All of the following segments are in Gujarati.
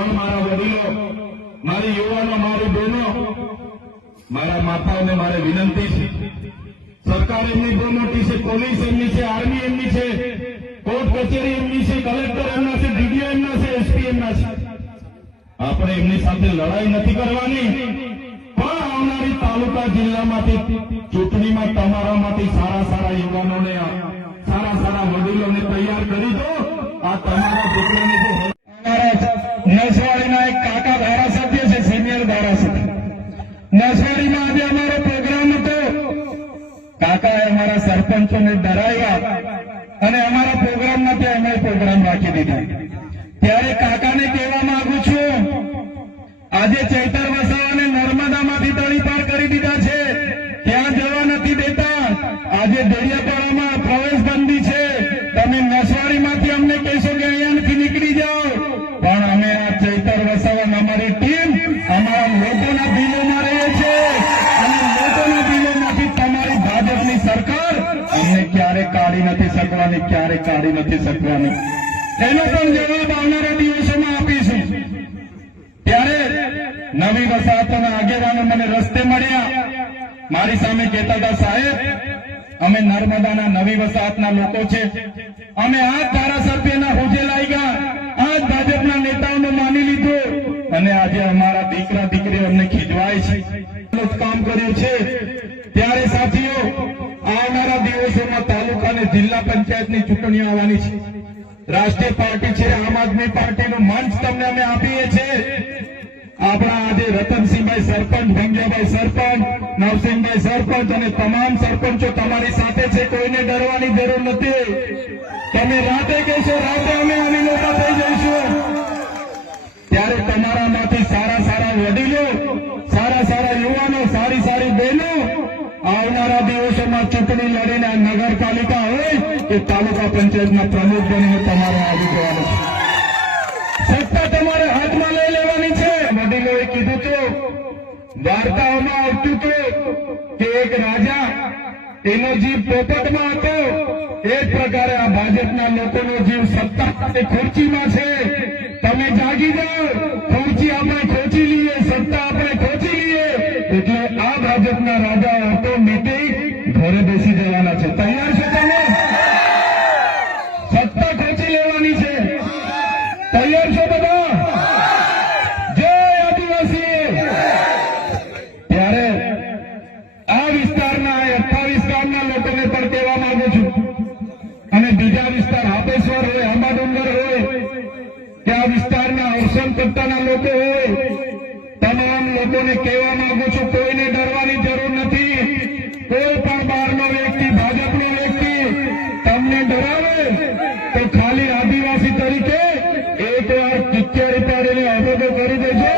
પણ મારા વડીલો, મારી યુવાનો, મારી બહેનો, મારા માતાઓને મારે વિનંતી છે. સરકાર એમની બહુ મોટી છે, પોલીસ એમની છે, આર્મી એમની છે, કોર્ટ કચેરી એમની છે, કલેક્ટર એમના છે, ડીડીઓ એમના છે, એસપી એમના છે. આપણે એમની સાથે લડાઈ નથી કરવાની, પણ આવનારી તાલુકા જિલ્લામાંથી, ચૂંટણીમાં તમારામાંથી સારા સારા યુવાનોને, સારા સારા વડીલોને તૈયાર કરી દો. આ તમારા દીકરાને નસવાડીના એક કાકા ધારાસભ્ય છે સિનિયર ધારાસભ્ય. નસવાડીમાં આજે અમારો પ્રોગ્રામ હતો. કાકાએ અમારા સરપંચોને ડરાવ્યા અને અમારા પ્રોગ્રામમાં ત્યાં અમે પ્રોગ્રામ રાખી દીધા. ત્યારે કાકાને કહેવા માંગુ છું, આજે ચૈતર વસાવાને નર્મદામાંથી તળી પાર કરી દીધા છે ત્યાં જવા નથી દેતા આજે દરિયાપાડામાં પ્રવેશ બંધી છે તમે નસવાડીમાંથી અમને કહેશો કે અહીંયાથી નીકળી જાઓ. પણ અમે આ ચૈતર વસાવન અમારી ટીમ અમારા લોકોના દિલોમાં રહે છે. અને લોકોના દિલોમાંથી તમારી ભાજપની સરકાર અમને ક્યારે કાઢી નથી શકવાની, ક્યારે કાઢી નથી શકવાની. એનો પણ જવાબ આવનારા દિવસોમાં આપીશું. ત્યારે નવી વસાહતોના આગેવાનો મને રસ્તે મળ્યા. મારી સામે કહેતા હતા, સાહેબ, અમે નર્મદાના નવી વસાહતના લોકો છે. અમે આ ધારાસભ્યના હોજે લાગ્યા. આ ભાજપના નેતાઓને માની લીધું. અને આજે અમારા દીકરા, દીકરીઓ અમને ખીજવાય છે. કામ કર્યું છે. ત્યારે સાથીઓ, આવનારા દિવસોમાં તાલુકા અને જિલ્લા પંચાયતની ચૂંટણી આવવાની છે. રાષ્ટ્રીય પાર્ટી છે, આમ આદમી પાર્ટીનું મંચ તમને અમે આપીએ છીએ. આપણા આજે રતનસિંહભાઈ સરપંચ ભંગ્યાભાઈ સરપંચ, નરસિંહભાઈ સરપંચ અને તમામ સરપંચો તમારી સાથે છે, કોઈને ડરવાની જરૂર નથી. તમે રાતે કહેશો, રાતે અમે આની મોટા થઈ જઈશું. ત્યારે તમારામાંથી સારા સારા વડીલો, સારા સારા યુવાનો, સારી સારી બહેનો આવનારા દિવસોમાં ચૂંટણી લડીને નગરપાલિકા હોય કે તાલુકા પંચાયતના પ્રમુખ બનીને તમારે આવી જવાનું વાર્તાઓમાં આવતું હતું કે એક રાજા એનો જીવ પોપટમાં હતો. એ જ પ્રકારે આ ભાજપના લોકોનો જીવ સત્તા ખુરચીમાં છે. તમે જાગી જાઓ. ખુરચી આપણે ખોચી લઈએ, સત્તા આપણે ખોચી લઈએ. એટલે આ ભાજપના બીજા વિસ્તાર હાપેશ્વર હોય, આંબાડુંગર હોય કે આ વિસ્તારના અવસન પટ્ટાના લોકો હોય, તમામ લોકોને કહેવા માંગુ છું, કોઈને ડરવાની જરૂર નથી. કોઈ પણ બહારનો વ્યક્તિ, ભાજપનો વ્યક્તિ તમને ડરાવે, તો ખાલી આદિવાસી તરીકે એક વાર પિક્ચર ઉતારીને અવરોધો કરી દેજો.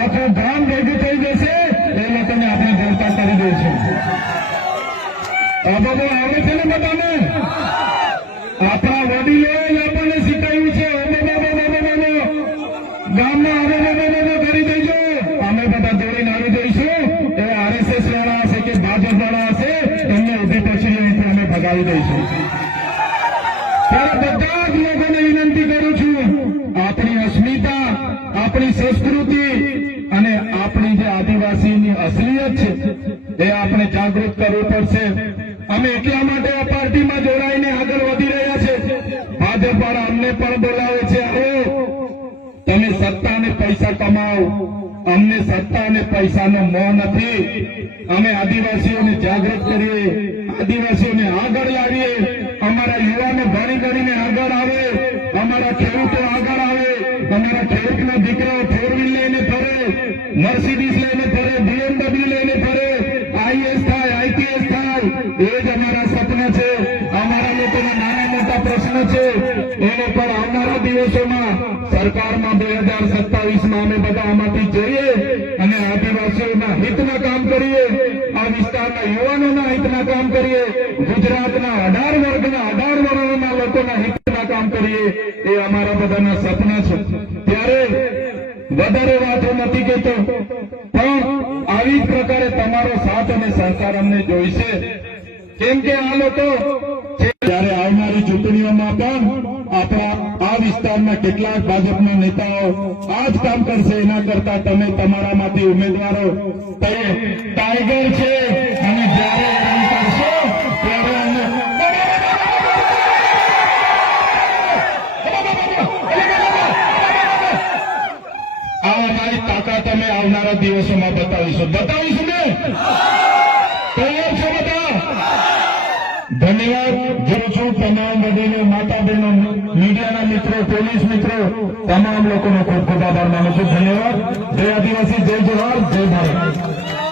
આખું ગામ ભેગું થઈ જશે એ લોકોને આપણે જનતા કરી દઈશું અવરોધો આવે છે ને બધાને? આપણા વડીલોએ જ આપણને શીખવ્યું છે. ગામમાં પછી વિનંતી કરું છું, આપણી અસ્મિતા, આપણી સંસ્કૃતિ અને આપણી જે આદિવાસીની અસલિયત છે, એ આપણે જાગૃત કરવું પડશે. અમે એટલા માટે આ પાર્ટીમાં જોડાઈને આગળ વધી રહ્યા છે પણ અમને પણ બોલાવે છે તમે સત્તા ને પૈસા કમાઓ. અમને સત્તા અને પૈસાનો મોહ નથી અમે આદિવાસીઓને જાગૃત કરીએ. આદિવાસીઓને આગળ લાવીએ. અમારા યુવાનો ભણી ગણીને આગળ આવે. અમારા ખેડૂતો આગળ આવે. અમારા ખેડૂતના દીકરાઓ ફોર વ્હીલ લઈને ફરે. મર્સિડીઝ લઈને ફરે. બીએમડબલ્યુ લઈને ફરે. આઈએસ થાય આઈપીએસ થાય એ જ અમારા છે. એને પણ આવનારા દિવસોમાં સરકારમાં બે હજાર સત્તાવીસમાં અમે બધા આમાંથી જઈએ અને આદિવાસીઓના હિતના કામ કરીએ, આ વિસ્તારના યુવાનોના હિતના કામ કરીએ, ગુજરાતના અઢાર વર્ગના અઢાર વર્ગના લોકોના હિતના કામ કરીએ, એ અમારા બધાના સપના છે. ત્યારે વધારે વાતો નથી કહેતો, પણ આવી જ પ્રકારે તમારો સાથ અને સહકાર અમને જોઈશે. કેમ કે આ લોકો જ્યારે ચૂંટણીઓમાં પણ આપણા આ વિસ્તારના કેટલાક ભાજપના નેતાઓ આ જ કામ કરશે. એના કરતા તમે તમારામાંથી ઉમેદવારો ટાઈગર છે. અને જ્યારે રન આવનારા દિવસોમાં બતાવીશું. બતાવીશું ને? ધન્યવાદ. જોઉં છું તમામ માતા બહેનો, મીડિયાના મિત્રો, પોલીસ મિત્રો, તમામ લોકોનો ખૂબ ખૂબ આભાર માનું છું. ધન્યવાદ. જય આદિવાસી, જય જવાહર, જય ભારત.